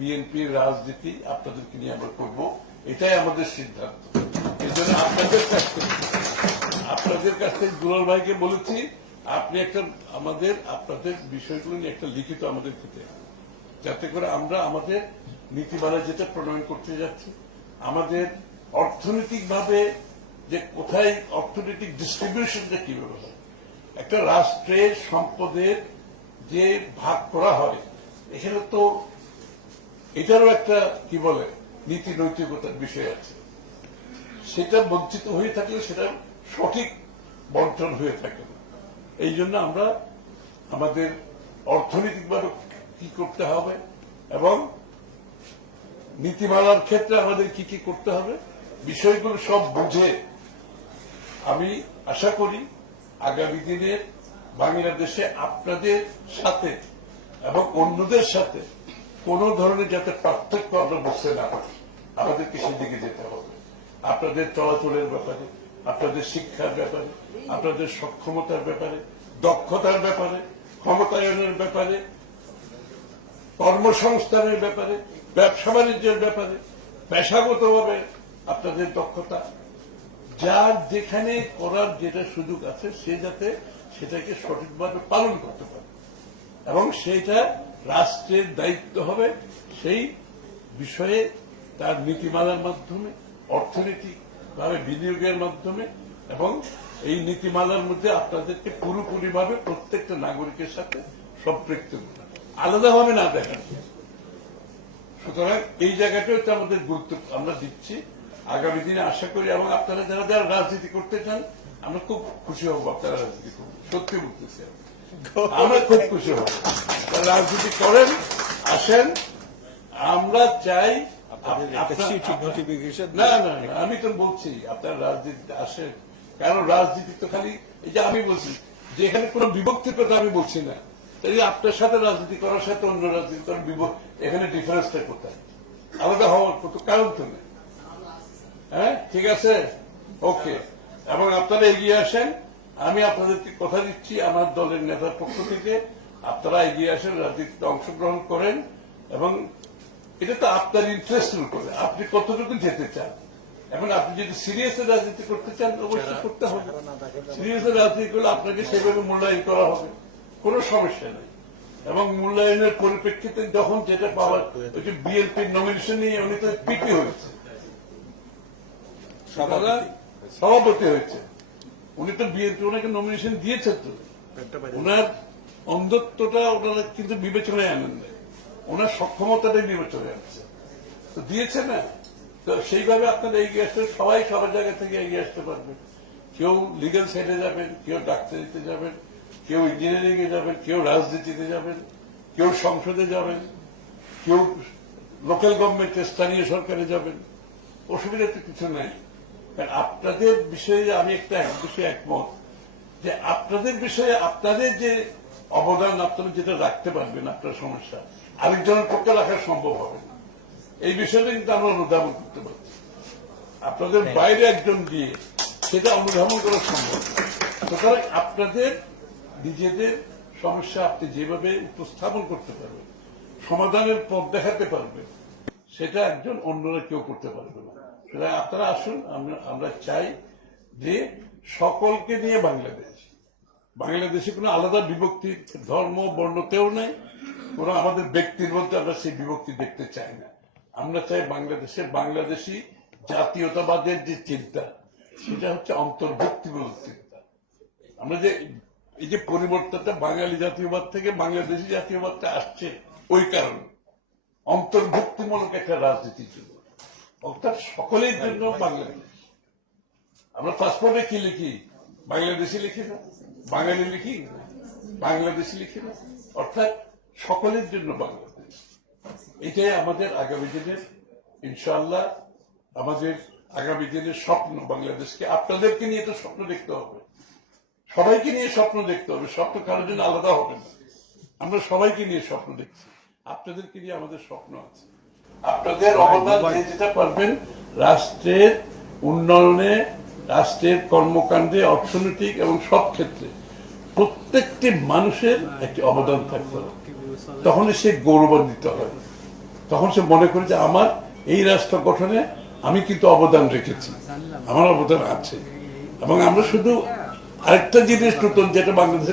বিএনপির রাজনীতি আপনাদেরকে নিয়ে আমরা করব। এটাই আমাদের সিদ্ধান্ত। এই জন্য আপনাদের কাছ থেকে আপনাদের কাছ থেকে দুলাল ভাইকে বলেছি, আপনি একটা আমাদের, আপনাদের বিষয়গুলো নিয়ে একটা লিখিত আমাদের দিতে যাতে করে আমরা আমাদের নীতিমালা যেটা প্রণয়ন করতে যাচ্ছি, আমাদের অর্থনৈতিকভাবে যে কোথায় অর্থনৈতিক ডিস্ট্রিবিউশনটা কীভাবে হয়, একটা রাষ্ট্রের সম্পদের যে ভাগ করা হয়, এখানে তো এটারও একটা, কি বলে, নীতি নৈতিকতার বিষয় আছে। সেটা বঞ্চিত হয়ে থাকলে সেটা সঠিক বন্টন হয়ে থাকে। না এই জন্য আমরা আমাদের অর্থনৈতিকভাবে কি করতে হবে এবং নীতিমালার ক্ষেত্রে আমাদের কি কি করতে হবে, বিষয়গুলো সব বুঝে আমি আশা করি আগামী দিনে বাংলাদেশে আপনাদের সাথে এবং অন্যদের সাথে কোন ধরনের যাতে পার্থক্য আমরা বসতে না পারি আমাদেরকে সেদিকে যেতে হবে। আপনাদের চলাচলের ব্যাপারে, আপনাদের শিক্ষার ব্যাপারে, আপনাদের সক্ষমতার ব্যাপারে, দক্ষতার ব্যাপারে, ক্ষমতায়নের ব্যাপারে, কর্মসংস্থানের ব্যাপারে, ব্যবসা বাণিজ্যের ব্যাপারে, পেশাগতভাবে আপনাদের দক্ষতা, যার যেখানে করার যেটা সুযোগ আছে, সে যাতে সেটাকে সঠিকভাবে পালন করতে পারে। এবং সেইটা রাষ্ট্রের দায়িত্ব হবে সেই বিষয়ে তার নীতিমালার মাধ্যমে, অর্থনৈতিকভাবে বিনিয়োগের মাধ্যমে, এবং এই নীতিমালার মধ্যে আপনাদেরকে পুরোপুরিভাবে প্রত্যেকটা নাগরিকের সাথে সম্পৃক্ত আলাদাভাবে না দেখেন। সুতরাং এই জায়গাটাও তো আমাদের গুরুত্ব, আমরা দিচ্ছি। আগামী দিনে আশা করি, এবং আপনারা যারা যারা রাজনীতি করতে চান, আমরা খুব খুশি হব আপনারা রাজনীতি করুন সত্যি বলতেছি আমি। আমরা খুব খুশি হব। রাজনীতি করেন আসেন আমরা চাই না না আমি তো বলছি আপনার রাজনীতিতে আসেন কারণ রাজনীতি তো খালি এই যে আমি বলছি যে এখানে কোন বিভক্তির কথা আমি বলছি না। তাই আপনার সাথে রাজনীতি করার সাথে অন্য রাজনীতি করার বিভক্তি এখানে ডিফারেন্সটা কোথায়? আলাদা হওয়ার কত কারণ তো নেই। হ্যাঁ ঠিক আছে? ওকে এবং আপনারা এগিয়ে আসেন। আমি আপনাদেরকে কথা দিচ্ছি আমার দলের নেতার পক্ষ থেকে। আপনারা এগিয়ে আসেন রাজনীতিতে অংশগ্রহণ করেন এবং এটা তো আপনার ইন্টারেস্টের উপরে। আপনি কতটুকু যেতে চান? এখন আপনি যদি সিরিয়াস রাজনীতি করতে চান অবশ্যই করতে হবে। সিরিয়াস রাজনীতি করলে আপনাকে সেভাবে মূল্যায়ন করা হবে। কোনো সমস্যা নেই। এবং মূল্যায়নের পরিপ্রেক্ষিতে যখন যেটা পাওয়ার ওই যে বিএনপির নমিনেশন নিয়ে উনি তো পিপি হয়েছে। সভাপতি। হয়েছে উনি তো বিএনপি ওনাকে নমিনেশন দিয়েছে তো। ওনার অন্ধত্বটা ওনারা কিন্তু বিবেচনায় আনেন নাই। ওনার সক্ষমতাটাই বিবেচনায় আনছে। তো দিয়েছে না? তো সেইভাবে আপনারা এগিয়ে আসবেন সবাই সবার জায়গা থেকে এগিয়ে আসতে পারবেন কেউ লিগাল সাইডে যাবেন কেউ ডাক্তারিতে যাবেন কেউ ইঞ্জিনিয়ারিং এ যাবেন কেউ রাজনীতিতে যাবেন কেউ সংসদে যাবেন কেউ লোকাল গভর্নমেন্টে স্থানীয় সরকারে যাবেন। অসুবিধা তো কিছু নাই। আপনাদের বিষয়ে আমি একটা এক বিষয়ে একমত যে আপনাদের বিষয়ে আপনাদের যে অবদান আপনারা যেটা রাখতে পারবেন আপনার সমস্যা আরেকজনের পক্ষে রাখা সম্ভব হবে না। এই বিষয়টা কিন্তু আমরা অনুধাবন করতে পারছি। আপনাদের বাইরে একজন দিয়ে সেটা অনুধাবন করা সম্ভব সুতরাং আপনাদের নিজেদের সমস্যা আপনি যেভাবে উপস্থাপন করতে পারবেন সমাধানের পথ দেখাতে পারবেন সেটা একজন অন্যরা কেউ করতে পারবে না। সুতরাং আপনারা আসুন, আমরা চাই যে সকলকে নিয়ে বাংলাদেশ। বাংলাদেশে কোনো আলাদা বিভক্তি, ধর্ম বর্ণতেও নেই, কোনো আমাদের ব্যক্তির মধ্যে আমরা সেই বিভক্তি দেখতে চাই না। আমরা চাই বাংলাদেশে বাংলাদেশি জাতীয়তাবাদের যে চিন্তা, সেটা হচ্ছে অন্তর্ভুক্তিমূলক চিন্তা। আমরা যে, এই যে পরিবর্তনটা বাঙালি জাতীয়বাদ থেকে বাংলাদেশি জাতীয়বাদটা আসছে ওই কারণে। অন্তর্ভুক্তিমূলক একটা রাজনীতির জন্য অর্থাৎ সকলের জন্য বাংলাদেশ আমরা পাসপোর্টে কি লিখি? বাংলাদেশি লিখি না? বাঙালি লিখি বাংলাদেশি লিখি না? অর্থাৎ সকলের জন্য বাংলাদেশ এটাই আমাদের আগামী দিনের, ইনশাআল্লাহ আমাদের আগামী দিনের স্বপ্ন বাংলাদেশকে। আপনাদেরকে নিয়ে তো স্বপ্ন দেখতে হবে। সবাইকে নিয়ে স্বপ্ন দেখতে হবে। স্বপ্ন কারোর জন্য আলাদা হবে না। আমরা সবাইকে নিয়ে স্বপ্ন দেখছি। আপনাদেরকে নিয়ে আমাদের স্বপ্ন আছে। আপনাদের অবদান যে যেটা পারবেন রাষ্ট্রের উন্নয়নে রাষ্ট্রের কর্মকাণ্ডে অর্থনৈতিক এবং সব ক্ষেত্রে প্রত্যেকটি মানুষের একটি অবদান থাকতে হবে। তখনই সে গৌরবান্বিত হয়। তখন সে মনে করে যে আমার এই রাষ্ট্র গঠনে আমি কিন্তু অবদান রেখেছি। আমার অবদান আছে। এবং আমরা শুধু আরেকটা জিনিস নতুন যেটা বাংলাদেশে